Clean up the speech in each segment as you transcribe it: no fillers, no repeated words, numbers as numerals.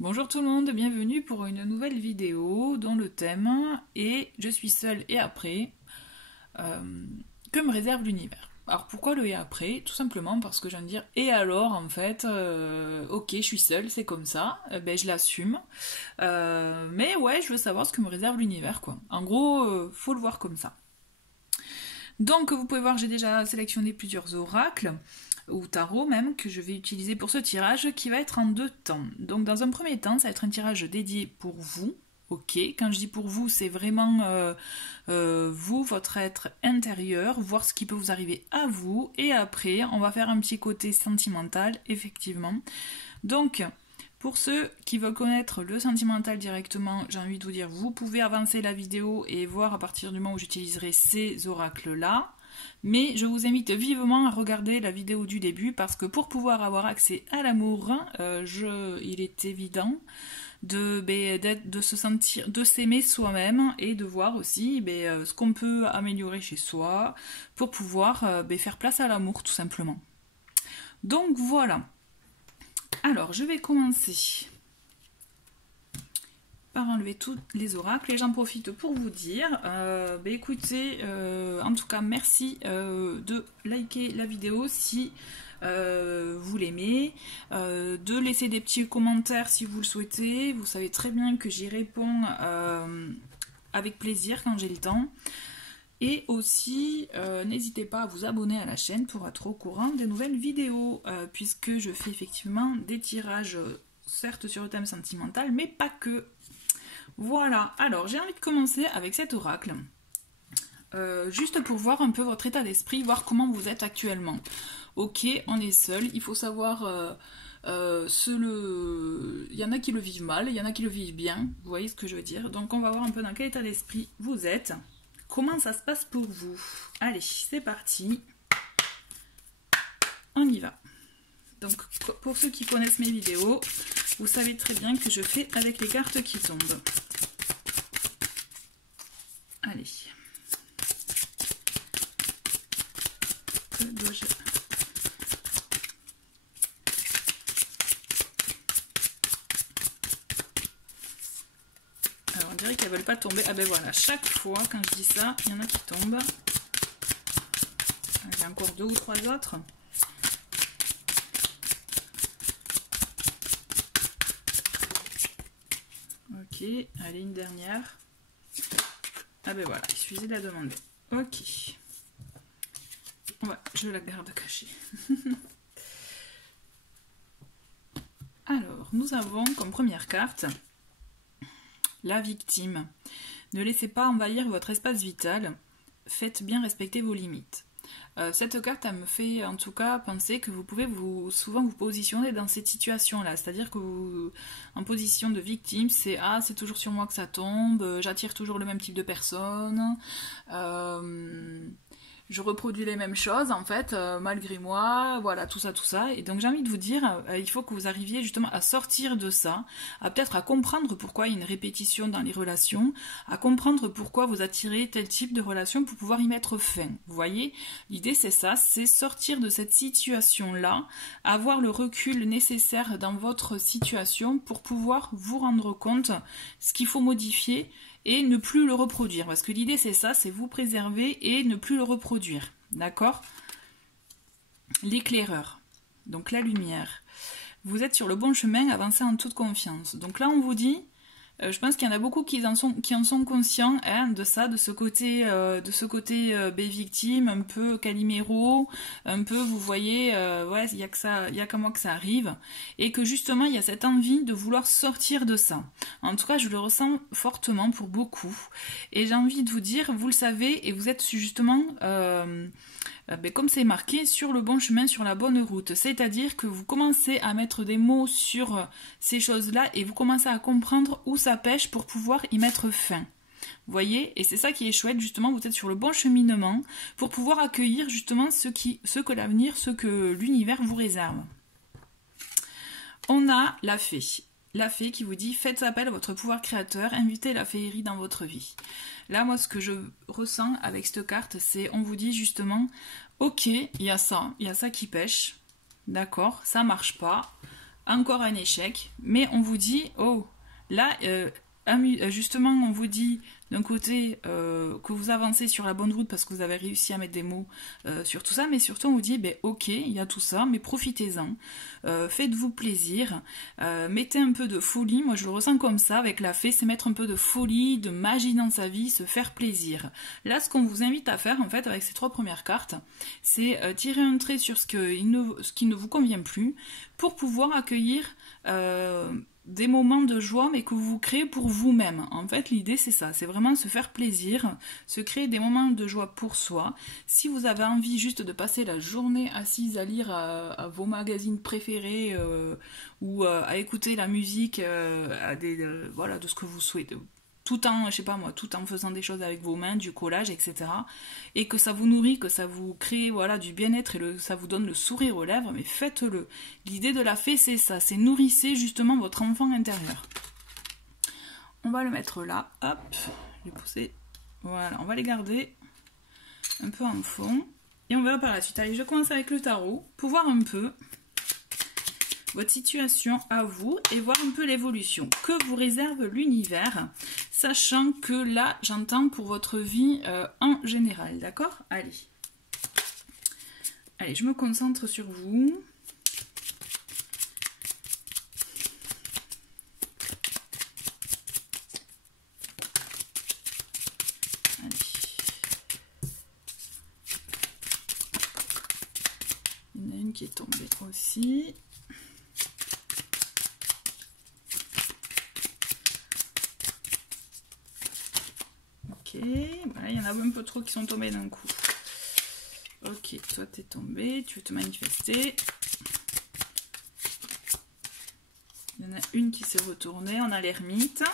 Bonjour tout le monde, bienvenue pour une nouvelle vidéo dont le thème est « Je suis seule et après que me réserve l'univers ». Alors pourquoi le « et après » Tout simplement parce que je viens de dire « et alors en fait, ok je suis seule, c'est comme ça, ben je l'assume, mais ouais je veux savoir ce que me réserve l'univers quoi. En gros, faut le voir comme ça. Donc vous pouvez voir j'ai déjà sélectionné plusieurs oracles ou tarot même, que je vais utiliser pour ce tirage qui va être en deux temps. Donc dans un premier temps, ça va être un tirage dédié pour vous. Ok, quand je dis pour vous, c'est vraiment vous, votre être intérieur, voir ce qui peut vous arriver à vous. Et après, on va faire un petit côté sentimental, effectivement. Donc, pour ceux qui veulent connaître le sentimental directement, j'ai envie de vous dire, vous pouvez avancer la vidéo et voir à partir du moment où j'utiliserai ces oracles-là. Mais je vous invite vivement à regarder la vidéo du début parce que pour pouvoir avoir accès à l'amour, il est évident de se sentir, de s'aimer soi-même et de voir aussi ce qu'on peut améliorer chez soi pour pouvoir faire place à l'amour tout simplement. Donc voilà. Alors je vais commencer par enlever tous les oracles et j'en profite pour vous dire écoutez, en tout cas merci de liker la vidéo si vous l'aimez, de laisser des petits commentaires si vous le souhaitez. Vous savez très bien que j'y réponds avec plaisir quand j'ai le temps. Et aussi, n'hésitez pas à vous abonner à la chaîne pour être au courant des nouvelles vidéos, puisque je fais effectivement des tirages, certes sur le thème sentimental, mais pas que. Voilà, alors j'ai envie de commencer avec cet oracle, juste pour voir un peu votre état d'esprit, voir comment vous êtes actuellement. Ok, on est seul, il faut savoir, il y en a qui le vivent mal, il y en a qui le vivent bien, vous voyez ce que je veux dire. Donc on va voir un peu dans quel état d'esprit vous êtes, comment ça se passe pour vous. Allez, c'est parti, on y va. Donc pour ceux qui connaissent mes vidéos, vous savez très bien que je fais avec les cartes qui tombent. Allez. Que dois-je... Alors on dirait qu'elles veulent pas tomber. Ah ben voilà, chaque fois quand je dis ça, il y en a qui tombent. Il y a encore 2 ou 3 autres. Ok, allez, une dernière. Ah ben voilà, il suffisait de la demander. Ok. Ouais, je la garde cachée. Alors, nous avons comme première carte la victime. Ne laissez pas envahir votre espace vital. Faites bien respecter vos limites. Cette carte, elle me fait en tout cas penser que vous pouvez souvent vous positionner dans cette situation-là. C'est-à-dire que vous, en position de victime, c'est « Ah, c'est toujours sur moi que ça tombe, j'attire toujours le même type de personnes, je reproduis les mêmes choses en fait, malgré moi, voilà, tout ça, tout ça. » Et donc j'ai envie de vous dire, il faut que vous arriviez justement à sortir de ça, à peut-être à comprendre pourquoi il y a une répétition dans les relations, à comprendre pourquoi vous attirez tel type de relation pour pouvoir y mettre fin. Vous voyez, l'idée c'est ça, c'est sortir de cette situation-là, avoir le recul nécessaire dans votre situation pour pouvoir vous rendre compte ce qu'il faut modifier et ne plus le reproduire. Parce que l'idée c'est ça, c'est vous préserver et ne plus le reproduire. D'accord? L'éclaireur, donc la lumière. Vous êtes sur le bon chemin, avancez en toute confiance. Donc là on vous dit, je pense qu'il y en a beaucoup qui en sont conscients hein, de ça, de ce côté victime, un peu Calimero, un peu vous voyez, ouais, il y a qu'à moi que ça arrive, et que justement il y a cette envie de vouloir sortir de ça. En tout cas, je le ressens fortement pour beaucoup, et j'ai envie de vous dire, vous le savez, et vous êtes justement comme c'est marqué, sur le bon chemin, sur la bonne route. C'est-à-dire que vous commencez à mettre des mots sur ces choses-là et vous commencez à comprendre où ça pêche pour pouvoir y mettre fin. Vous voyez? Et c'est ça qui est chouette, justement, vous êtes sur le bon cheminement pour pouvoir accueillir justement ce que l'avenir, ce que l'univers vous réserve. On a la fée. La fée qui vous dit « Faites appel à votre pouvoir créateur, invitez la féerie dans votre vie ». Là, moi, ce que je ressens avec cette carte, c'est on vous dit justement « Ok, il y a ça qui pêche, d'accord, ça marche pas, encore un échec, mais on vous dit, oh, là, justement, on vous dit d'un côté que vous avancez sur la bonne route parce que vous avez réussi à mettre des mots sur tout ça, mais surtout on vous dit, ben, ok, il y a tout ça, mais profitez-en, faites-vous plaisir, mettez un peu de folie, moi je le ressens comme ça, avec la fée, c'est mettre un peu de folie, de magie dans sa vie, se faire plaisir. Là, ce qu'on vous invite à faire, en fait, avec ces 3 premières cartes, c'est tirer un trait sur ce qui ne vous convient plus, pour pouvoir accueillir des moments de joie, mais que vous créez pour vous-même. En fait, l'idée, c'est ça. C'est vraiment se faire plaisir, se créer des moments de joie pour soi. Si vous avez envie juste de passer la journée assise à lire à vos magazines préférés ou à écouter la musique voilà, de ce que vous souhaitez, tout en, je sais pas moi, tout en faisant des choses avec vos mains, du collage, etc. Et que ça vous nourrit, que ça vous crée voilà, du bien-être et ça vous donne le sourire aux lèvres, mais faites-le. L'idée de la fée, c'est ça, c'est nourrissez justement votre enfant intérieur. On va le mettre là, hop, je vais pousser, voilà, on va les garder un peu en fond. Et on verra par la suite. Allez, je commence avec le tarot, pour voir un peu votre situation à vous et voir un peu l'évolution que vous réserve l'univers, sachant que là, j'entends pour votre vie en général, d'accord? Allez, je me concentre sur vous. Allez. Il y en a une qui est tombée aussi. Voilà, il y en a un peu trop qui sont tombés d'un coup. Ok, toi t'es tombé, tu veux te manifester. Il y en a une qui s'est retournée, on a l'ermite.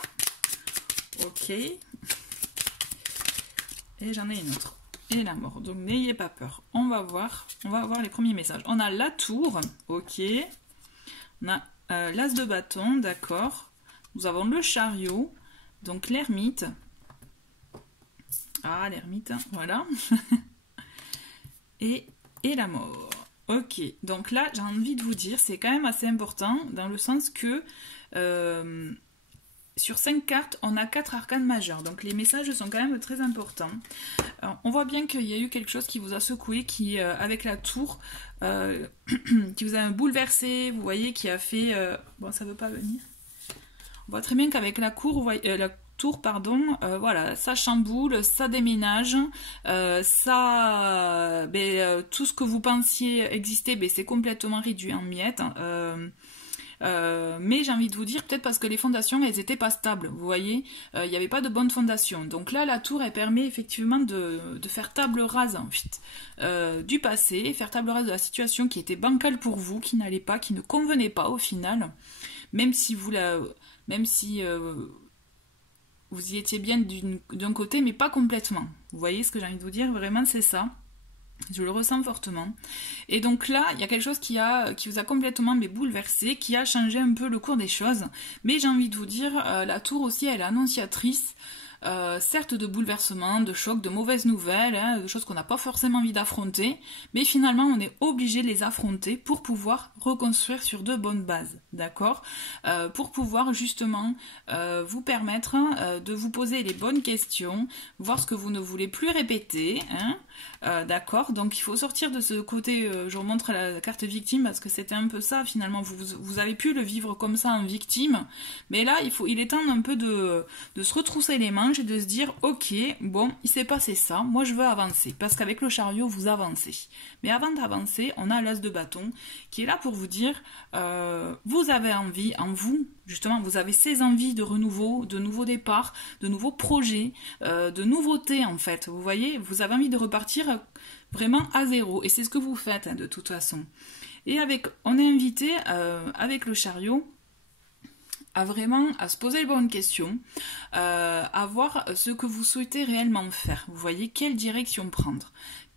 Ok. Et j'en ai une autre. Et la mort. Donc n'ayez pas peur. On va voir les premiers messages. On a la tour, ok. On a l'as de bâton, d'accord. Nous avons le chariot, donc l'ermite. Ah, l'ermite, voilà. et la mort. Ok, donc là, j'ai envie de vous dire, c'est quand même assez important, dans le sens que sur 5 cartes, on a 4 arcanes majeurs. Donc les messages sont quand même très importants. Alors, on voit bien qu'il y a eu quelque chose qui vous a secoué, qui, avec la tour, qui vous a bouleversé, vous voyez, qui a fait... bon, ça ne veut pas venir. On voit très bien qu'avec la cour, vous voyez, voilà, ça chamboule, ça déménage, tout ce que vous pensiez exister, c'est complètement réduit en miettes. Mais j'ai envie de vous dire, peut-être parce que les fondations, elles n'étaient pas stables, vous voyez, il n'y avait pas de bonne fondation. Donc là, la tour, elle permet effectivement de faire table rase en fait, du passé, faire table rase de la situation qui était bancale pour vous, qui n'allait pas, qui ne convenait pas au final, même si vous y étiez bien d'un côté, mais pas complètement. Vous voyez ce que j'ai envie de vous dire? Vraiment, c'est ça. Je le ressens fortement. Et donc là, il y a quelque chose qui vous a complètement bouleversé, qui a changé un peu le cours des choses. Mais j'ai envie de vous dire, la tour aussi, elle est annonciatrice, certes de bouleversements, de chocs, de mauvaises nouvelles, hein, de choses qu'on n'a pas forcément envie d'affronter, mais finalement on est obligé de les affronter pour pouvoir reconstruire sur de bonnes bases, d'accord, pour pouvoir justement vous permettre de vous poser les bonnes questions, voir ce que vous ne voulez plus répéter, hein, d'accord, donc il faut sortir de ce côté, je vous montre la carte victime parce que c'était un peu ça finalement, vous avez pu le vivre comme ça en victime, mais là il est temps un peu de se retrousser les manches et de se dire ok, bon, il s'est passé ça, moi je veux avancer, parce qu'avec le chariot vous avancez, mais avant d'avancer on a l'as de bâton qui est là pour vous dire vous avez envie en vous, justement vous avez ces envies de renouveau, de nouveaux départs, de nouveaux projets, de nouveautés en fait, vous voyez, vous avez envie de repartir vraiment à zéro, et c'est ce que vous faites hein, de toute façon. Et on est invité avec le chariot à se poser les bonnes questions, à voir ce que vous souhaitez réellement faire. Vous voyez, quelle direction prendre,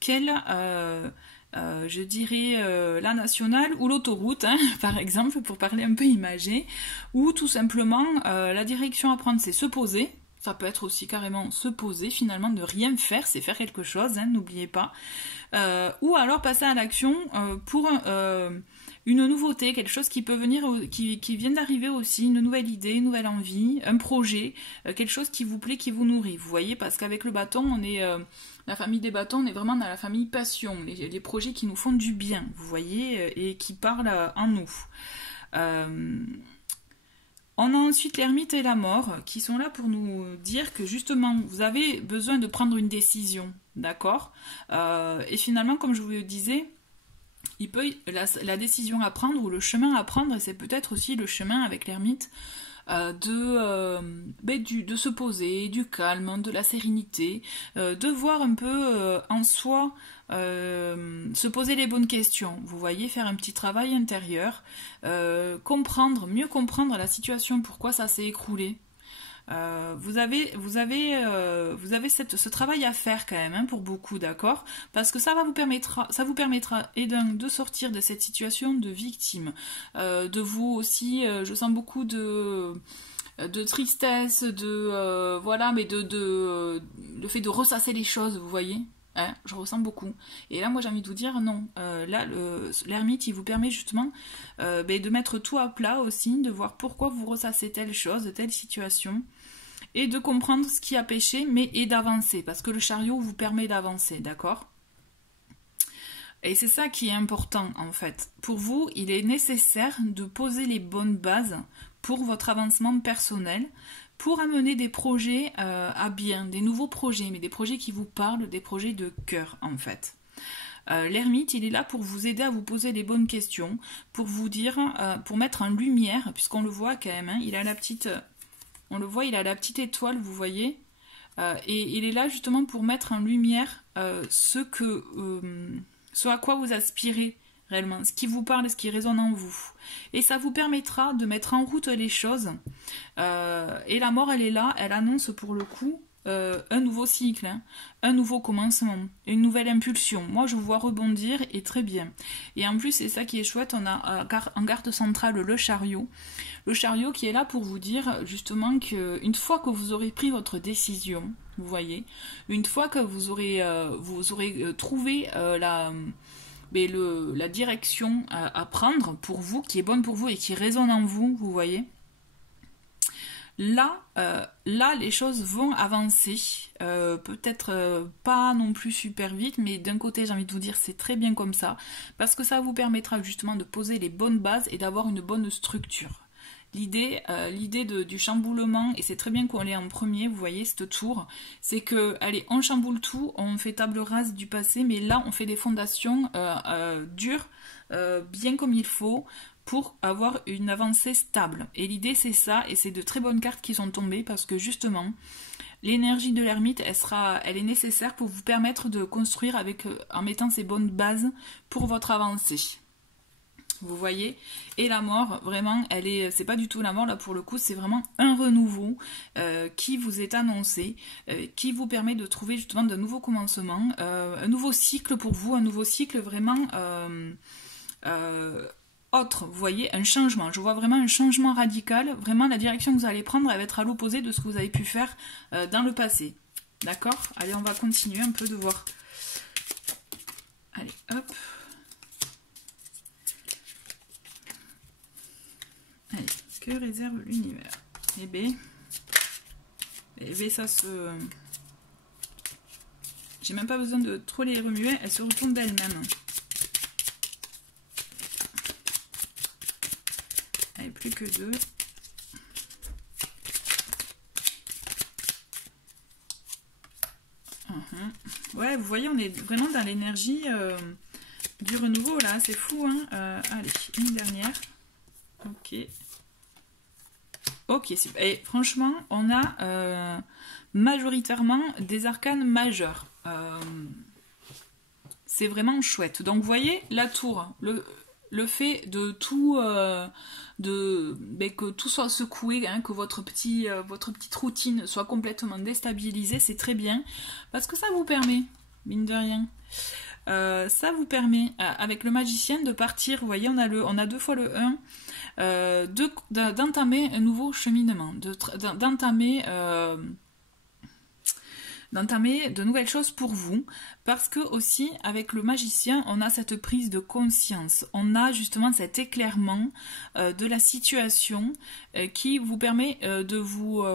je dirais la nationale ou l'autoroute, hein, par exemple, pour parler un peu imagé, ou tout simplement la direction à prendre, c'est se poser. Ça peut être aussi carrément se poser, finalement, ne rien faire, c'est faire quelque chose, hein, n'oubliez pas. Ou alors passer à l'action pour une nouveauté, quelque chose qui peut venir, qui vient d'arriver aussi, une nouvelle idée, une nouvelle envie, un projet, quelque chose qui vous plaît, qui vous nourrit. Vous voyez, parce qu'avec le bâton, on est la famille des bâtons, on est vraiment dans la famille passion, les projets qui nous font du bien, vous voyez, et qui parlent en nous. On a ensuite l'ermite et la mort qui sont là pour nous dire que justement vous avez besoin de prendre une décision, d'accord, et finalement comme je vous le disais, il peut la décision à prendre ou le chemin à prendre, et c'est peut-être aussi le chemin avec l'ermite de se poser, du calme, de la sérénité, de voir un peu en soi, se poser les bonnes questions, vous voyez, faire un petit travail intérieur, mieux comprendre la situation, pourquoi ça s'est écroulé. Vous avez ce travail à faire quand même, hein, pour beaucoup, d'accord, parce que ça vous permettra et de sortir de cette situation de victime, de vous aussi, je sens beaucoup de tristesse, voilà, mais le fait de ressasser les choses, vous voyez. Hein, je ressens beaucoup. Et là, moi, j'ai envie de vous dire non. Là, l'ermite, il vous permet justement de mettre tout à plat aussi, de voir pourquoi vous ressassez telle chose, telle situation, et de comprendre ce qui a péché, et d'avancer, parce que le chariot vous permet d'avancer, d'accord? Et c'est ça qui est important, en fait. Pour vous, il est nécessaire de poser les bonnes bases pour votre avancement personnel, pour amener des projets à bien, des nouveaux projets, mais des projets qui vous parlent, des projets de cœur, en fait. L'ermite, il est là pour vous aider à vous poser les bonnes questions, pour vous dire, pour mettre en lumière, puisqu'on le voit quand même, hein, il a la petite étoile, vous voyez, et il est là justement pour mettre en lumière ce à quoi vous aspirez réellement, ce qui vous parle, ce qui résonne en vous. Et ça vous permettra de mettre en route les choses. Et la mort, elle est là, elle annonce pour le coup un nouveau cycle, hein, un nouveau commencement, une nouvelle impulsion. Moi, je vous vois rebondir et très bien. Et en plus, c'est ça qui est chouette, on a en carte centrale le chariot. Le chariot qui est là pour vous dire justement qu'une fois que vous aurez pris votre décision, vous voyez, une fois que vous aurez trouvé la direction à prendre pour vous, qui est bonne pour vous et qui résonne en vous, vous voyez, là les choses vont avancer, peut-être pas non plus super vite, mais d'un côté j'ai envie de vous dire c'est très bien comme ça, parce que ça vous permettra justement de poser les bonnes bases et d'avoir une bonne structure. L'idée du chamboulement, et c'est très bien qu'on l'ait en premier, vous voyez, cette tour, c'est que, allez, on chamboule tout, on fait table rase du passé, mais là, on fait des fondations dures, bien comme il faut, pour avoir une avancée stable. Et l'idée, c'est ça, et c'est de très bonnes cartes qui sont tombées, parce que justement, l'énergie de l'ermite, elle est nécessaire pour vous permettre de construire en mettant ces bonnes bases pour votre avancée. Vous voyez, et la mort, vraiment, c'est pas du tout la mort là pour le coup, c'est vraiment un renouveau qui vous est annoncé, qui vous permet de trouver justement de nouveaux commencements, un nouveau cycle pour vous, un nouveau cycle vraiment autre, vous voyez, un changement. Je vois vraiment un changement radical, vraiment la direction que vous allez prendre, elle va être à l'opposé de ce que vous avez pu faire dans le passé. D'accord? Allez, on va continuer un peu de voir. Allez, hop. Allez, que réserve l'univers? Eh bien, ça se... J'ai même pas besoin de trop les remuer, elles se retournent d'elles-mêmes. Allez, plus que 2. Ouais, vous voyez, on est vraiment dans l'énergie du renouveau, là, c'est fou, hein. Allez, une dernière. Ok. Ok, super. Et franchement, on a majoritairement des arcanes majeurs. C'est vraiment chouette. Donc, vous voyez, la tour, le fait de tout, que tout soit secoué, hein, que votre petite routine soit complètement déstabilisée, c'est très bien. Parce que ça vous permet, mine de rien, ça vous permet, avec le magicien, de partir, vous voyez, on a 2 fois le 1, d'entamer un nouveau cheminement, d'entamer d'entamer de nouvelles choses pour vous, parce que aussi avec le magicien, on a cette prise de conscience, on a justement cet éclairement de la situation qui vous permet de vous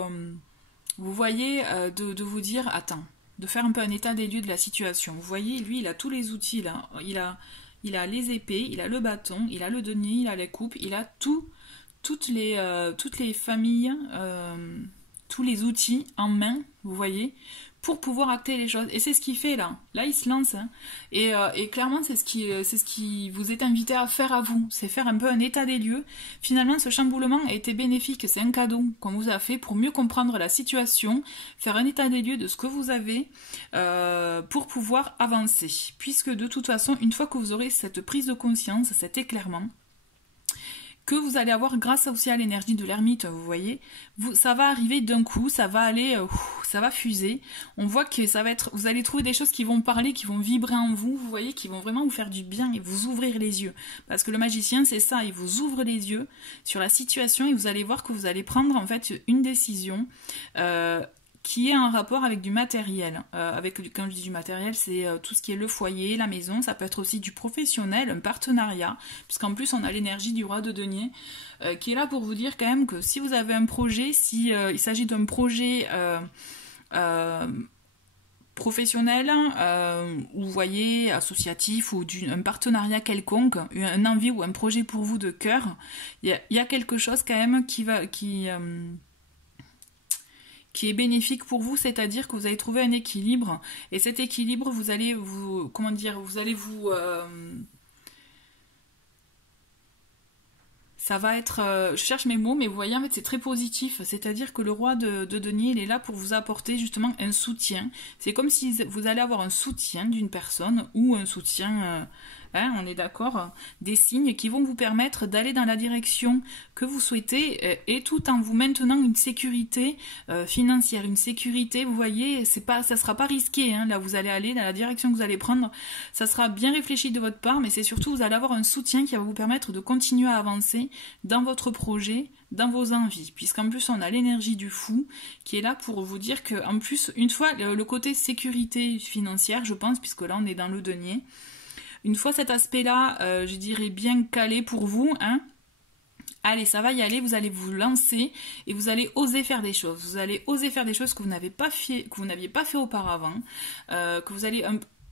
voyez, de vous dire, attends, de faire un peu un état des lieux de la situation. Vous voyez, lui, il a tous les outils là, il a les épées, il a le bâton, il a le denier, il a les coupes, il a toutes les familles, tous les outils en main, vous voyez, pour pouvoir acter les choses. Et c'est ce qu'il fait là. Là, il se lance. Hein. Et clairement, c'est ce qui vous est invité à faire à vous. C'est faire un peu un état des lieux. Finalement, ce chamboulement a été bénéfique. C'est un cadeau qu'on vous a fait pour mieux comprendre la situation, faire un état des lieux de ce que vous avez pour pouvoir avancer. Puisque de toute façon, une fois que vous aurez cette prise de conscience, cet éclairement, que vous allez avoir grâce aussi à l'énergie de l'ermite, vous voyez, ça va arriver d'un coup, ça va aller, ça va fuser. On voit que ça va être, vous allez trouver des choses qui vont parler, qui vont vibrer en vous, vous voyez, qui vont vraiment vous faire du bien et vous ouvrir les yeux. Parce que le magicien, c'est ça, il vous ouvre les yeux sur la situation et vous allez voir que vous allez prendre en fait une décision qui est en rapport avec du matériel. Quand je dis du matériel, c'est tout ce qui est le foyer, la maison, ça peut être aussi du professionnel, un partenariat, puisqu'en plus on a l'énergie du roi de denier, qui est là pour vous dire quand même que si vous avez un projet, si il s'agit d'un projet professionnel, ou vous voyez, associatif, ou un partenariat quelconque, un envie ou un projet pour vous de cœur, il y a quelque chose quand même qui est bénéfique pour vous, c'est-à-dire que vous allez trouver un équilibre, et cet équilibre, vous allez ça va être, je cherche mes mots, mais vous voyez, en fait, c'est très positif, c'est-à-dire que le roi de denier, il est là pour vous apporter justement un soutien, c'est comme si vous allez avoir un soutien d'une personne, ou un soutien... on est d'accord, des signes qui vont vous permettre d'aller dans la direction que vous souhaitez et tout en vous maintenant une sécurité financière, une sécurité, vous voyez, ça sera pas risqué, hein, là vous allez aller dans la direction que vous allez prendre, ça sera bien réfléchi de votre part, mais c'est surtout vous allez avoir un soutien qui va vous permettre de continuer à avancer dans votre projet, dans vos envies, puisqu'en plus on a l'énergie du fou qui est là pour vous dire que en plus, une fois le côté sécurité financière, je pense, puisque là on est dans le denier, une fois cet aspect-là, je dirais bien calé pour vous, hein, allez, ça va y aller, vous allez vous lancer et vous allez oser faire des choses. Vous allez oser faire des choses que vous n'aviez pas fait auparavant, que vous allez...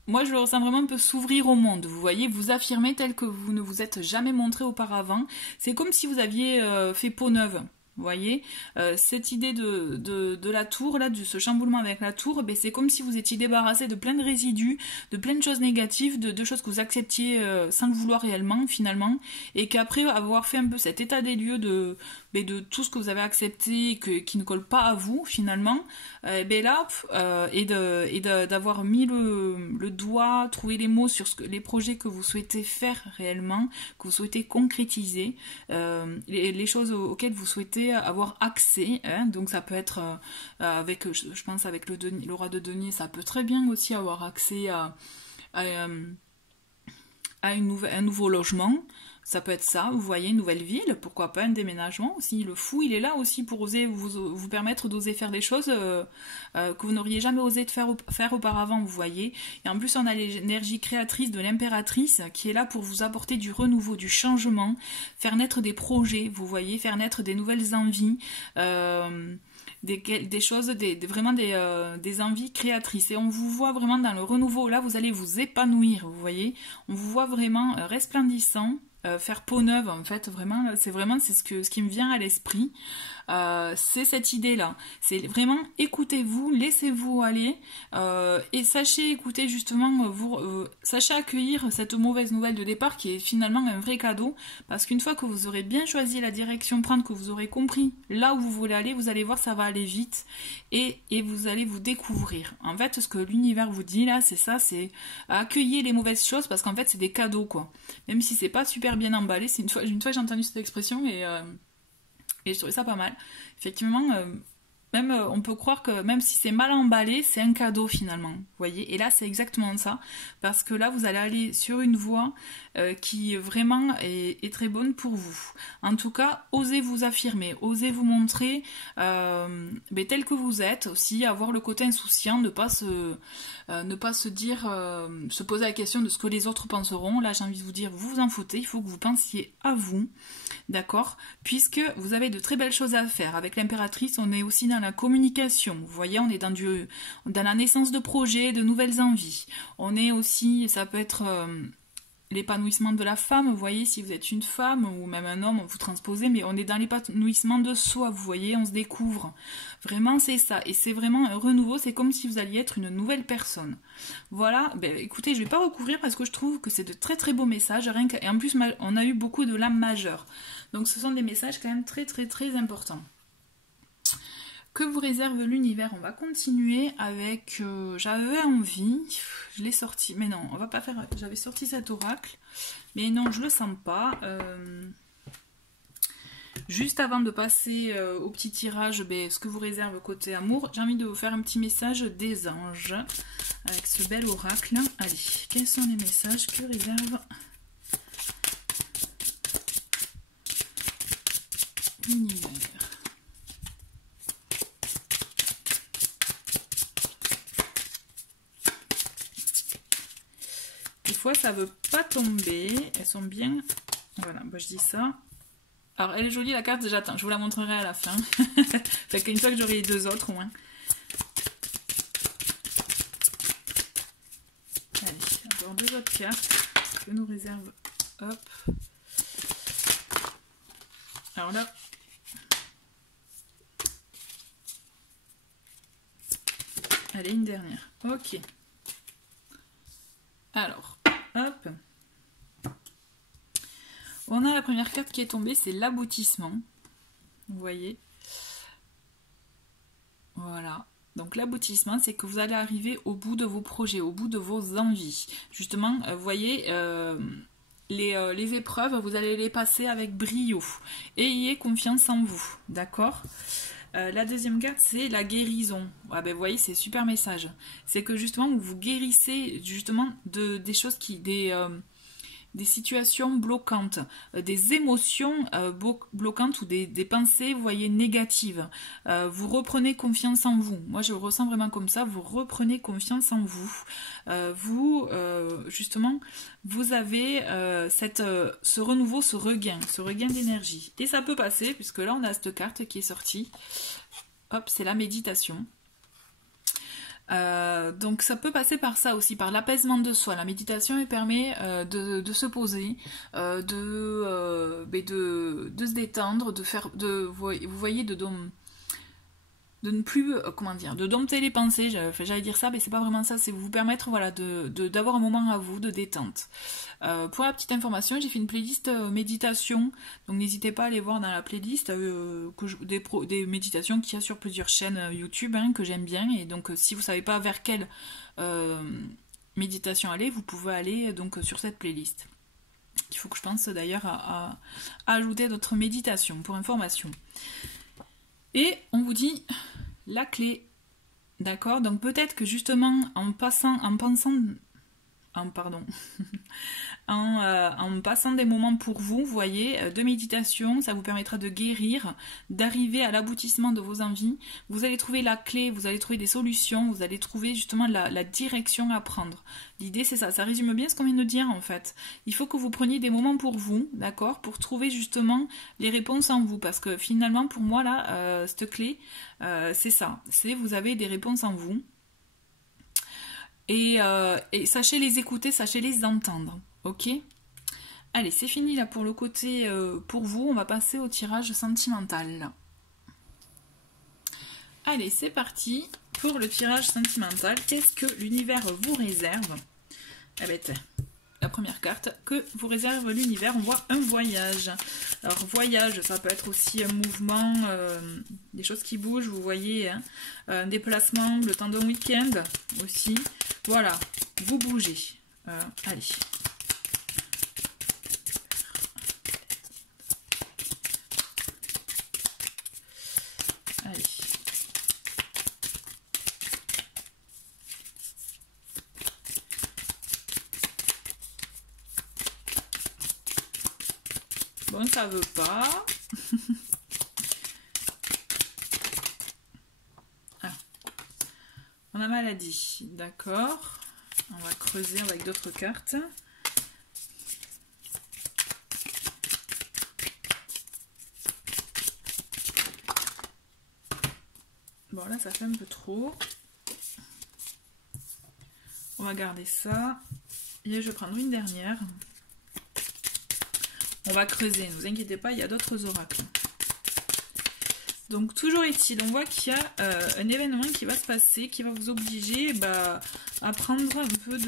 Moi, je le ressens vraiment un peu s'ouvrir au monde, vous voyez, vous affirmer tel que vous ne vous êtes jamais montré auparavant. C'est comme si vous aviez fait peau neuve. Vous voyez, cette idée de la tour, là, de ce chamboulement avec la tour, ben, c'est comme si vous étiez débarrassé de plein de résidus, de plein de choses négatives, de choses que vous acceptiez sans le vouloir réellement, finalement, et qu'après avoir fait un peu cet état des lieux de tout ce que vous avez accepté qui ne colle pas à vous, finalement, ben là, et d'avoir mis le doigt, trouvé les mots sur les projets que vous souhaitez faire réellement, que vous souhaitez concrétiser, les choses auxquelles vous souhaitez avoir accès, hein, donc ça peut être avec, je pense avec le roi de denier, ça peut très bien aussi avoir accès à un nouveau logement, ça peut être ça, vous voyez, une nouvelle ville, pourquoi pas un déménagement aussi, le fou il est là aussi pour oser vous permettre d'oser faire des choses que vous n'auriez jamais osé faire auparavant, vous voyez, et en plus on a l'énergie créatrice de l'impératrice qui est là pour vous apporter du renouveau, du changement, faire naître des projets, vous voyez, faire naître des nouvelles envies, des choses, vraiment des envies créatrices, et on vous voit vraiment dans le renouveau, là vous allez vous épanouir, vous voyez, on vous voit vraiment resplendissant, faire peau neuve en fait, vraiment c'est ce qui me vient à l'esprit, c'est cette idée là, c'est vraiment écoutez-vous, laissez-vous aller, et sachez écouter justement, sachez accueillir cette mauvaise nouvelle de départ qui est finalement un vrai cadeau, parce qu'une fois que vous aurez bien choisi la direction prendre, que vous aurez compris là où vous voulez aller, vous allez voir ça va aller vite, et vous allez vous découvrir. En fait ce que l'univers vous dit là, c'est ça, c'est accueillir les mauvaises choses, parce qu'en fait c'est des cadeaux quoi, même si c'est pas super bien emballé, c'est une fois j'ai entendu cette expression et je trouvais ça pas mal. Effectivement, même on peut croire que même si c'est mal emballé, c'est un cadeau finalement. Vous voyez, et là c'est exactement ça, parce que là vous allez aller sur une voie qui vraiment est très bonne pour vous. En tout cas, osez vous affirmer, osez vous montrer tel que vous êtes, aussi avoir le côté insouciant, ne pas se dire, se poser la question de ce que les autres penseront. Là j'ai envie de vous dire, vous vous en foutez, il faut que vous pensiez à vous, d'accord, puisque vous avez de très belles choses à faire. Avec l'impératrice, on est aussi dans la communication, vous voyez, on est dans la naissance de projets, de nouvelles envies. On est aussi, ça peut être l'épanouissement de la femme, vous voyez, si vous êtes une femme ou même un homme, vous transposez, mais on est dans l'épanouissement de soi, vous voyez, on se découvre. Vraiment, c'est ça. Et c'est vraiment un renouveau, c'est comme si vous alliez être une nouvelle personne. Voilà, écoutez, je vais pas recouvrir parce que je trouve que c'est de très très beaux messages, et en plus, on a eu beaucoup de lames majeures. Donc ce sont des messages quand même très très très importants. Que vous réserve l'univers? On va continuer avec... j'avais envie, je l'ai sorti, mais non, on va pas faire... J'avais sorti cet oracle, mais non, je le sens pas. Juste avant de passer au petit tirage, ce que vous réserve côté amour, j'ai envie de vous faire un petit message des anges, avec ce bel oracle. Allez, quels sont les messages que réserve l'univers? Des fois ça veut pas tomber, elles sont bien, voilà, je dis ça. Alors elle est jolie la carte, j'attends, je vous la montrerai à la fin. Fait qu'une fois que j'aurai les deux autres au moins. Allez, encore deux autres cartes que nous réserve, hop. Alors là, allez, une dernière, ok. Alors, hop. On a la première carte qui est tombée, c'est l'aboutissement. Vous voyez. Voilà. Donc l'aboutissement, c'est que vous allez arriver au bout de vos projets, au bout de vos envies. Justement, vous voyez, les épreuves, vous allez les passer avec brio. Ayez confiance en vous, d'accord ? La deuxième carte, c'est la guérison. Ah vous voyez, c'est super message. C'est que justement, vous guérissez justement des choses des situations bloquantes, des émotions bloquantes ou des pensées, vous voyez, négatives. Vous reprenez confiance en vous. Moi, je le ressens vraiment comme ça. Vous reprenez confiance en vous. Justement, vous avez ce renouveau, ce regain d'énergie. Et ça peut passer, puisque là, on a cette carte qui est sortie. Hop, c'est la méditation. Donc ça peut passer par ça aussi, par l'apaisement de soi. La méditation elle permet de se poser, de se détendre, vous voyez, de ne plus, comment dire, de dompter les pensées, j'allais dire ça, mais c'est pas vraiment ça, c'est vous permettre, voilà, d'avoir un moment à vous, de détente. Pour la petite information, j'ai fait une playlist méditation, donc n'hésitez pas à aller voir dans la playlist des méditations qu'il y a sur plusieurs chaînes YouTube, que j'aime bien, et donc si vous savez pas vers quelle méditation aller, vous pouvez aller donc sur cette playlist. Il faut que je pense d'ailleurs à ajouter d'autres méditations pour information. Et on vous dit la clé, d'accord? Donc peut-être que justement en passant des moments pour vous, vous voyez, de méditation, ça vous permettra de guérir, d'arriver à l'aboutissement de vos envies. Vous allez trouver la clé, vous allez trouver des solutions, vous allez trouver justement la direction à prendre. L'idée c'est ça résume bien ce qu'on vient de dire en fait. Il faut que vous preniez des moments pour vous, d'accord, pour trouver justement les réponses en vous, parce que finalement pour moi là, cette clé, c'est ça, c'est vous avez des réponses en vous. Et sachez les écouter, sachez les entendre, ok? Allez, c'est fini là pour le côté pour vous, on va passer au tirage sentimental. Allez, c'est parti pour le tirage sentimental. Qu'est-ce que l'univers vous réserve? Eh bien, la première carte que vous réserve l'univers, on voit un voyage. Alors voyage, ça peut être aussi un mouvement, des choses qui bougent, vous voyez, hein, un déplacement, le temps d'un week-end aussi. Voilà, vous bougez. Allez. Allez. ça veut pas. Ah. On a maladie, d'accord. On va creuser avec d'autres cartes. Bon, là, ça fait un peu trop. On va garder ça. Et je vais prendre une dernière. On va creuser, ne vous inquiétez pas, il y a d'autres oracles. Donc, toujours est-il, on voit qu'il y a un événement qui va se passer, qui va vous obliger à prendre un peu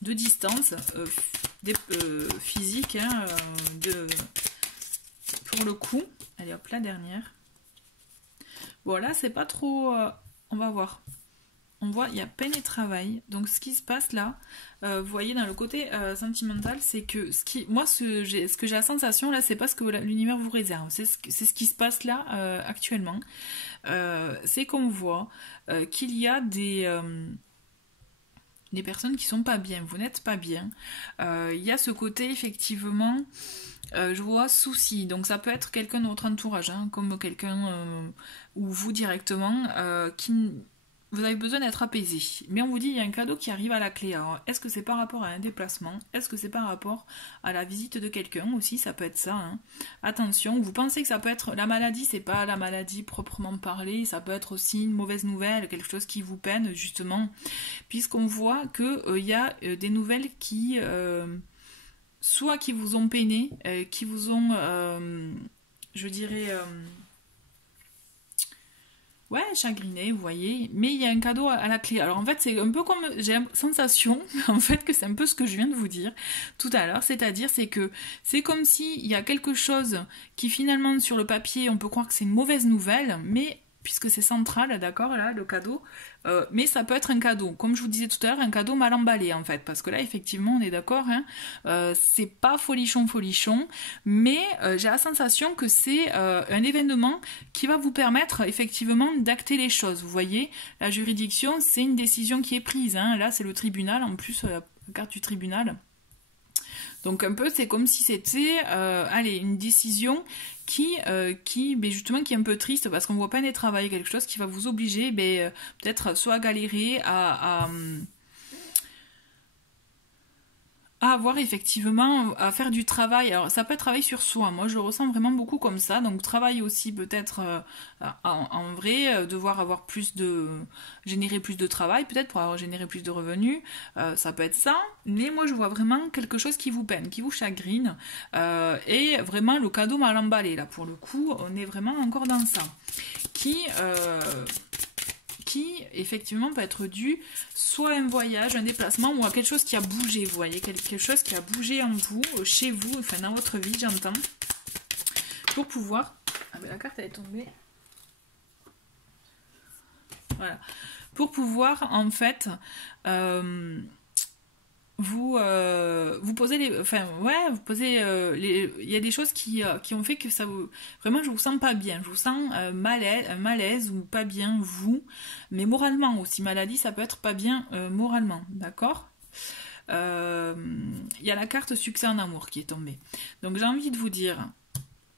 de distance physique, hein, pour le coup. Allez hop, la dernière. Bon, là, c'est pas trop... on va voir. On voit, il y a peine et travail. Donc, ce qui se passe là, vous voyez, dans le côté sentimental, c'est que moi, ce que j'ai la sensation, là, c'est pas ce que l'univers vous réserve. C'est ce qui se passe là, actuellement. C'est qu'on voit qu'il y a des personnes qui sont pas bien. Vous n'êtes pas bien. Il y a ce côté, effectivement... je vois souci, donc ça peut être quelqu'un de votre entourage, hein, comme quelqu'un ou vous directement, vous avez besoin d'être apaisé. Mais on vous dit il y a un cadeau qui arrive à la clé. Alors, est-ce que c'est par rapport à un déplacement? Est-ce que c'est par rapport à la visite de quelqu'un aussi? Ça peut être ça. Hein. Attention, vous pensez que ça peut être la maladie, c'est pas la maladie proprement parlée, ça peut être aussi une mauvaise nouvelle, quelque chose qui vous peine justement, puisqu'on voit que y a des nouvelles qui... soit qui vous ont peiné, qui vous ont, je dirais, ouais, chagriné, vous voyez, mais il y a un cadeau à la clé. Alors en fait, c'est un peu comme, j'ai la sensation, en fait, que c'est un peu ce que je viens de vous dire tout à l'heure, c'est-à-dire, c'est que c'est comme s'il y a quelque chose qui finalement, sur le papier, on peut croire que c'est une mauvaise nouvelle, mais... puisque c'est central, d'accord, là, le cadeau, mais ça peut être un cadeau, comme je vous disais tout à l'heure, un cadeau mal emballé, en fait, parce que là, effectivement, on est d'accord, hein, c'est pas folichon, mais j'ai la sensation que c'est un événement qui va vous permettre, effectivement, d'acter les choses, vous voyez, la juridiction, c'est une décision qui est prise, hein, là, c'est le tribunal, en plus, la carte du tribunal. Donc un peu, c'est comme si c'était, allez, une décision qui justement, qui est un peu triste parce qu'on voit pas des travail, quelque chose qui va vous obliger, peut-être soit à galérer, à avoir effectivement, à faire du travail. Alors ça peut être travail sur soi, moi je le ressens vraiment beaucoup comme ça, donc travail aussi peut-être en vrai, devoir avoir générer plus de travail peut-être pour avoir généré plus de revenus, ça peut être ça, mais moi je vois vraiment quelque chose qui vous peine, qui vous chagrine, et vraiment le cadeau mal emballé, là pour le coup, on est vraiment encore dans ça, qui effectivement peut être dû soit à un voyage, un déplacement ou à quelque chose qui a bougé, vous voyez, quelque chose qui a bougé en vous, chez vous, enfin dans votre vie, j'entends, pour pouvoir... Ah ben la carte elle est tombée. Voilà. Pour pouvoir en fait... vous posez les... Enfin, ouais, vous posez... il y a des choses qui ont fait que ça vous... Vraiment, je vous sens pas bien. Je vous sens malaise ou pas bien, vous. Mais moralement aussi. Maladie, ça peut être pas bien moralement. D'accord ? Il y a la carte succès en amour qui est tombée. Donc, j'ai envie de vous dire...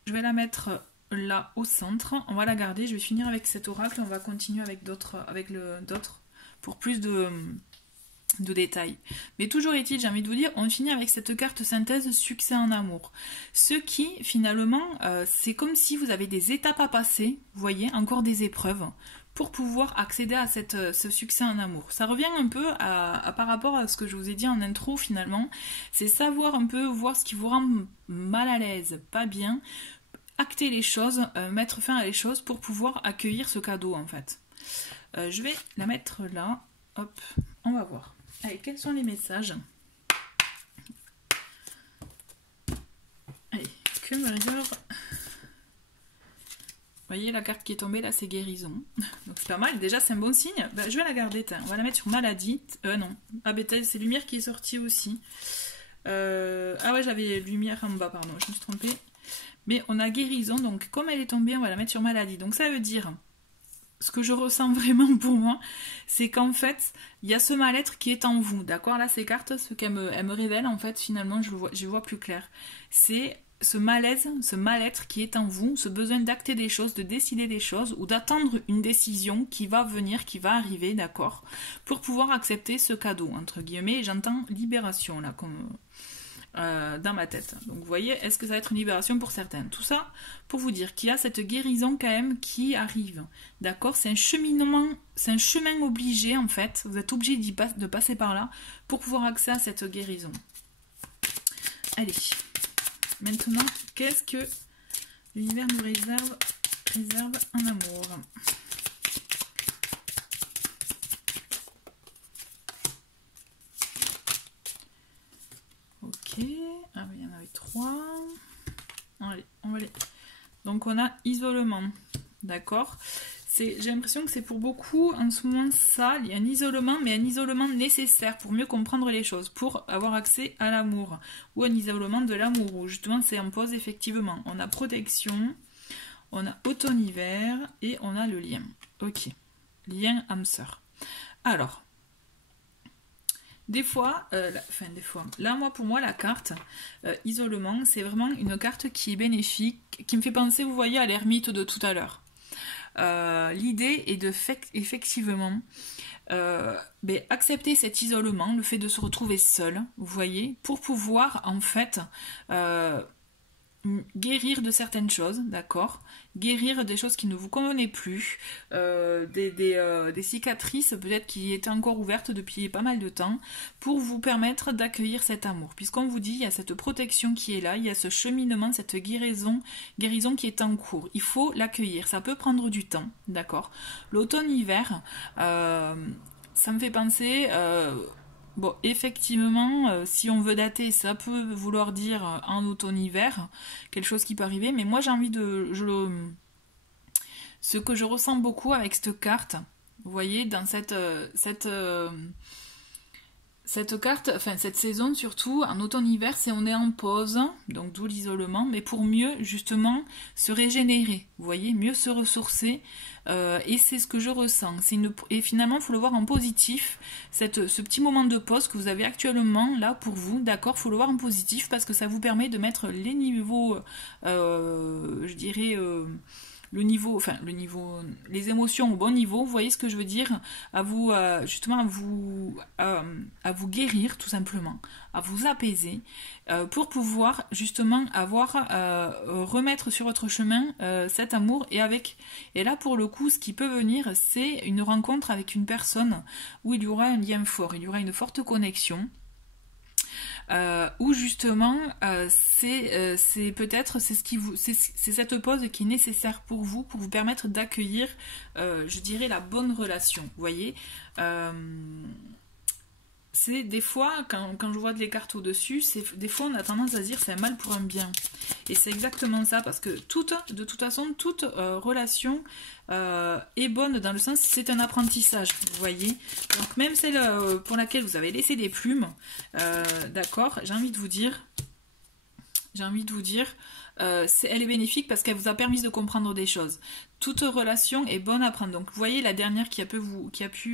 Je vais la mettre là, au centre. On va la garder. Je vais finir avec cet oracle. On va continuer avec d'autres... pour plus de détails. Mais toujours est-il, j'ai envie de vous dire, on finit avec cette carte synthèse succès en amour. Ce qui, finalement, c'est comme si vous avez des étapes à passer, vous voyez, encore des épreuves, pour pouvoir accéder à ce succès en amour. Ça revient un peu par rapport à ce que je vous ai dit en intro, finalement. C'est savoir un peu, voir ce qui vous rend mal à l'aise, pas bien, acter les choses, mettre fin à les choses pour pouvoir accueillir ce cadeau, en fait. Je vais la mettre là. Hop, on va voir. Allez, quels sont les messages? Allez, que me réserve... Vous voyez, la carte qui est tombée là, c'est guérison. Donc c'est pas mal, déjà c'est un bon signe. Ben, je vais la garder, on va la mettre sur maladie. Non, ah ben c'est lumière qui est sortie aussi. Ah ouais, j'avais lumière en bas, pardon, je me suis trompée. Mais on a guérison, donc comme elle est tombée, on va la mettre sur maladie. Donc ça veut dire... ce que je ressens vraiment pour moi, c'est qu'en fait, il y a ce mal-être qui est en vous, d'accord? Là, ces cartes, ce qu'elles me révèlent, en fait, finalement, je vois plus clair. C'est ce malaise, ce mal-être qui est en vous, ce besoin d'acter des choses, de décider des choses, ou d'attendre une décision qui va venir, qui va arriver, d'accord? Pour pouvoir accepter ce cadeau, entre guillemets, j'entends libération, là, comme... dans ma tête. Donc vous voyez, est-ce que ça va être une libération pour certaines? Tout ça pour vous dire qu'il y a cette guérison quand même qui arrive. D'accord? C'est un cheminement, c'est un chemin obligé en fait. Vous êtes obligé de passer par là pour pouvoir accéder à cette guérison. Allez. Maintenant, qu'est-ce que l'univers nous réserve en amour? Ok, ah oui, il y en avait 3. Allez, on va aller. Donc on a isolement, d'accord? J'ai l'impression que c'est pour beaucoup en ce moment ça, il y a un isolement, mais un isolement nécessaire pour mieux comprendre les choses, pour avoir accès à l'amour, ou un isolement de l'amour, où justement c'est en pause effectivement. On a protection, on a automne-hiver, et on a le lien. Ok, lien âme-sœur. Alors, des fois, là pour moi la carte isolement, c'est vraiment une carte qui est bénéfique, qui me fait penser, vous voyez, à l'ermite de tout à l'heure. L'idée est de effectivement accepter cet isolement, le fait de se retrouver seul, vous voyez, pour pouvoir en fait guérir de certaines choses, d'accord, guérir des choses qui ne vous convenaient plus, des cicatrices peut-être qui étaient encore ouvertes depuis pas mal de temps, pour vous permettre d'accueillir cet amour. Puisqu'on vous dit, il y a cette protection qui est là, il y a ce cheminement, cette guérison qui est en cours. Il faut l'accueillir, ça peut prendre du temps, d'accord. L'automne-hiver, ça me fait penser... bon, effectivement, si on veut dater, ça peut vouloir dire en automne-hiver, quelque chose qui peut arriver, mais moi j'ai envie de... ce que je ressens beaucoup avec cette carte, vous voyez, dans cette carte, enfin cette saison surtout, en automne-hiver, c'est on est en pause, donc d'où l'isolement, mais pour mieux justement se régénérer, vous voyez, mieux se ressourcer, et c'est ce que je ressens. Et finalement, il faut le voir en positif, ce petit moment de pause que vous avez actuellement là pour vous, d'accord, il faut le voir en positif parce que ça vous permet de mettre les niveaux, je dirais... les émotions au bon niveau, vous voyez ce que je veux dire, justement à vous guérir tout simplement, à vous apaiser, pour pouvoir justement remettre sur votre chemin cet amour, et là pour le coup ce qui peut venir, c'est une rencontre avec une personne où il y aura un lien fort, il y aura une forte connexion. Où justement c'est peut-être c'est cette pause qui est nécessaire pour vous permettre d'accueillir je dirais la bonne relation, vous voyez. C'est des fois quand je vois les cartes au dessus, des fois on a tendance à se dire c'est un mal pour un bien, et c'est exactement ça, parce que de toute façon toute relation est bonne dans le sens c'est un apprentissage, vous voyez. Donc même celle pour laquelle vous avez laissé des plumes, d'accord, j'ai envie de vous dire elle est bénéfique parce qu'elle vous a permis de comprendre des choses. Toute relation est bonne à prendre. Donc vous voyez la dernière qui a pu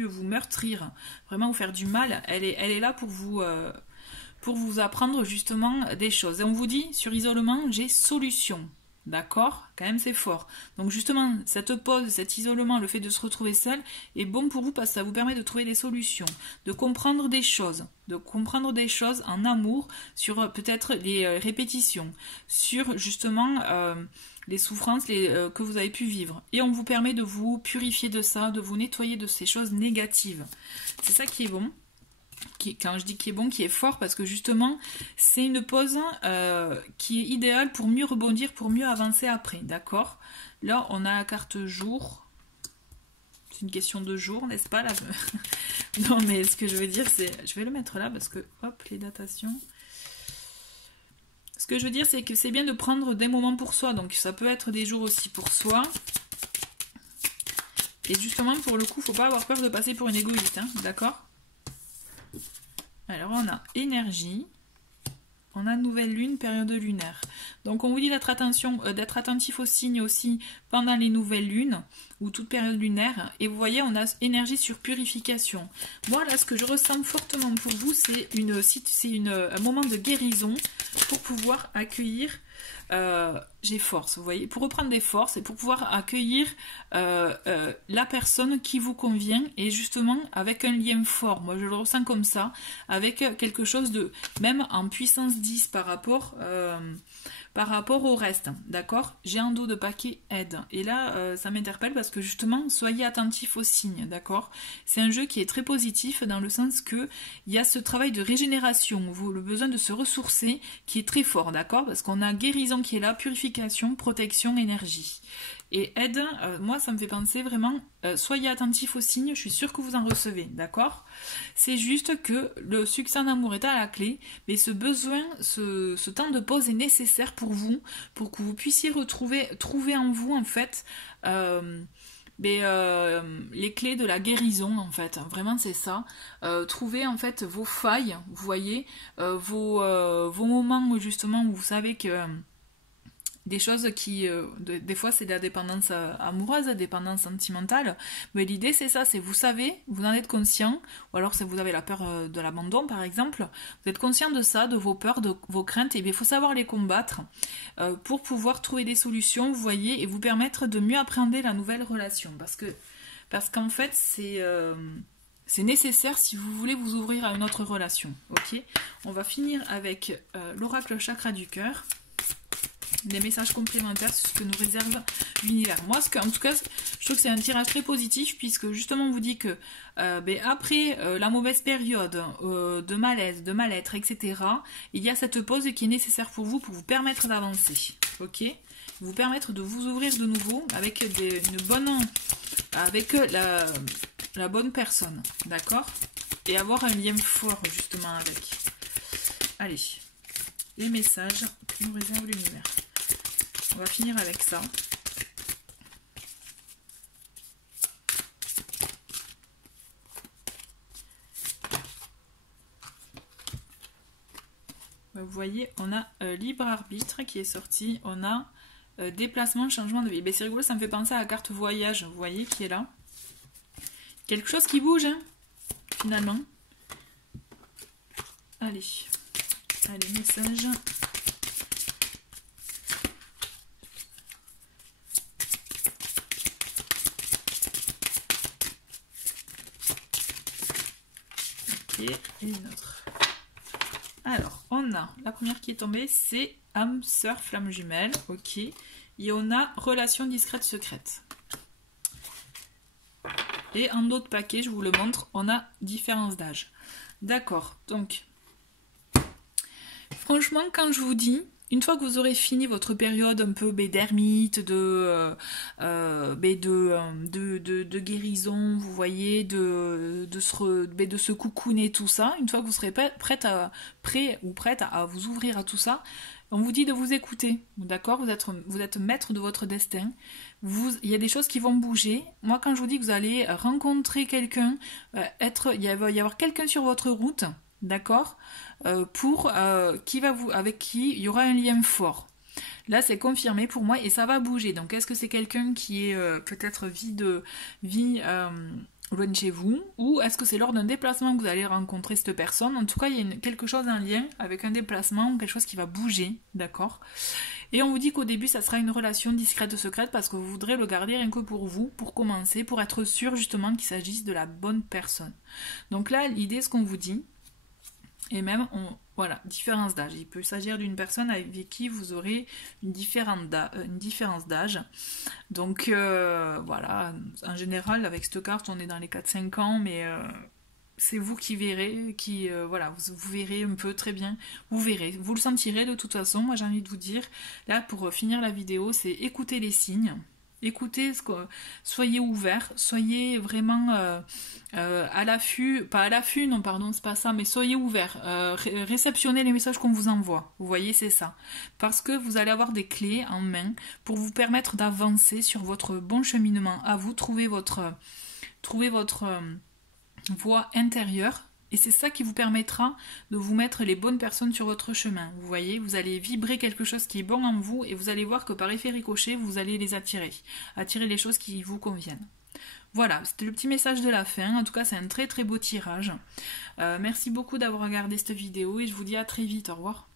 vous meurtrir, vraiment vous faire du mal, elle est là pour vous apprendre justement des choses. Et on vous dit sur isolement, j'ai solution. D'accord? Quand même c'est fort. Donc justement, cette pause, cet isolement, le fait de se retrouver seul est bon pour vous parce que ça vous permet de trouver des solutions, de comprendre des choses en amour, sur peut-être les répétitions, sur justement les souffrances que vous avez pu vivre. Et on vous permet de vous purifier de ça, de vous nettoyer de ces choses négatives. C'est ça qui est bon. Quand je dis qui est bon, qui est fort, parce que justement c'est une pause qui est idéale pour mieux rebondir, pour mieux avancer après, d'accord. Là on a la carte jour, c'est une question de jour, n'est-ce pas là? Non mais ce que je veux dire c'est, je vais le mettre là parce que hop, les datations, ce que je veux dire c'est que c'est bien de prendre des moments pour soi, donc ça peut être des jours aussi pour soi. Et justement pour le coup faut pas avoir peur de passer pour une égoïste, hein, d'accord. Alors on a énergie, On a nouvelle lune, période lunaire. Donc on vous dit d'être attentif aux signes aussi pendant les nouvelles lunes ou toute période lunaire. Et vous voyez, on a énergie sur purification. Moi là, ce que je ressens fortement pour vous, c'est un moment de guérison pour pouvoir accueillir. J'ai force, vous voyez, pour reprendre des forces et pour pouvoir accueillir la personne qui vous convient et justement avec un lien fort. Moi je le ressens comme ça, avec quelque chose de même en puissance 10 par rapport au reste, d'accord. J'ai un dos de paquet aide et là ça m'interpelle parce que justement soyez attentifs aux signes, d'accord. C'est un jeu qui est très positif dans le sens que il y a ce travail de régénération, le besoin de se ressourcer qui est très fort, d'accord, parce qu'on a guérison qui est là, purification, protection, énergie. Et aide, moi ça me fait penser vraiment, soyez attentifs aux signes, je suis sûre que vous en recevez, d'accord. C'est juste que le succès en amour est à la clé, mais ce besoin, ce temps de pause est nécessaire pour vous, pour que vous puissiez trouver en vous en fait les clés de la guérison en fait, vraiment c'est ça. Trouver en fait vos failles, vous voyez, vos moments où justement où vous savez que des choses qui, des fois c'est de la dépendance amoureuse, la dépendance sentimentale, mais l'idée c'est ça, c'est vous savez, vous en êtes conscient, ou alors si vous avez la peur de l'abandon par exemple, vous êtes conscient de ça, de vos peurs, de vos craintes, et bien il faut savoir les combattre pour pouvoir trouver des solutions, vous voyez, et vous permettre de mieux appréhender la nouvelle relation, parce qu'en fait c'est nécessaire si vous voulez vous ouvrir à une autre relation, ok. On va finir avec l'oracle chakra du cœur. Des messages complémentaires sur ce que nous réserve l'univers. Moi, en tout cas, je trouve que c'est un tirage très positif puisque justement on vous dit que après la mauvaise période de malaise, de mal-être, etc., il y a cette pause qui est nécessaire pour vous permettre d'avancer, ok, vous permettre de vous ouvrir de nouveau avec la bonne personne, d'accord, et avoir un lien fort justement avec. Allez, les messages que nous réserve l'univers. On va finir avec ça. Vous voyez, on a libre arbitre qui est sorti. On a déplacement, changement de vie. Ben, c'est rigolo, ça me fait penser à la carte voyage, vous voyez, qui est là. Quelque chose qui bouge, hein, finalement. Allez, message. Et une autre. Alors, on a la première qui est tombée, c'est âme, sœur, flamme jumelle, ok. Et on a relation discrète, secrète. Et un autre paquet, je vous le montre, on a différence d'âge. D'accord, donc, franchement, quand je vous dis, une fois que vous aurez fini votre période un peu d'ermite, de guérison, vous voyez, de se coucouner, tout ça, une fois que vous serez prête à vous ouvrir à tout ça, on vous dit de vous écouter, d'accord, vous êtes maître de votre destin, il y a des choses qui vont bouger. Moi, quand je vous dis que vous allez rencontrer quelqu'un, il va y avoir quelqu'un sur votre route, d'accord, avec qui il y aura un lien fort. Là, c'est confirmé pour moi et ça va bouger. Donc, est-ce que c'est quelqu'un qui est peut-être vie loin de chez vous, ou est-ce que c'est lors d'un déplacement que vous allez rencontrer cette personne? En tout cas, il y a quelque chose en lien avec un déplacement ou quelque chose qui va bouger, d'accord? Et on vous dit qu'au début, ça sera une relation discrète, secrète, parce que vous voudrez le garder rien que pour vous, pour commencer, pour être sûr justement qu'il s'agisse de la bonne personne. Donc là, l'idée, ce qu'on vous dit, et même, voilà, différence d'âge. Il peut s'agir d'une personne avec qui vous aurez une différence d'âge. Donc, voilà, en général, avec cette carte, on est dans les 4-5 ans, mais c'est vous qui verrez, voilà, vous verrez un peu très bien, vous verrez, vous le sentirez de toute façon. Moi, j'ai envie de vous dire, là, pour finir la vidéo, c'est écouter les signes. Écoutez, soyez ouverts, soyez vraiment à l'affût, pas à l'affût, non pardon, c'est pas ça, mais soyez ouverts, réceptionnez les messages qu'on vous envoie, vous voyez, c'est ça, parce que vous allez avoir des clés en main pour vous permettre d'avancer sur votre bon cheminement à vous, trouver votre voie intérieure, Et c'est ça qui vous permettra de vous mettre les bonnes personnes sur votre chemin. Vous voyez, vous allez vibrer quelque chose qui est bon en vous et vous allez voir que par effet ricochet, vous allez les attirer. Attirer les choses qui vous conviennent. Voilà, c'était le petit message de la fin. En tout cas, c'est un très très beau tirage. Merci beaucoup d'avoir regardé cette vidéo et je vous dis à très vite. Au revoir.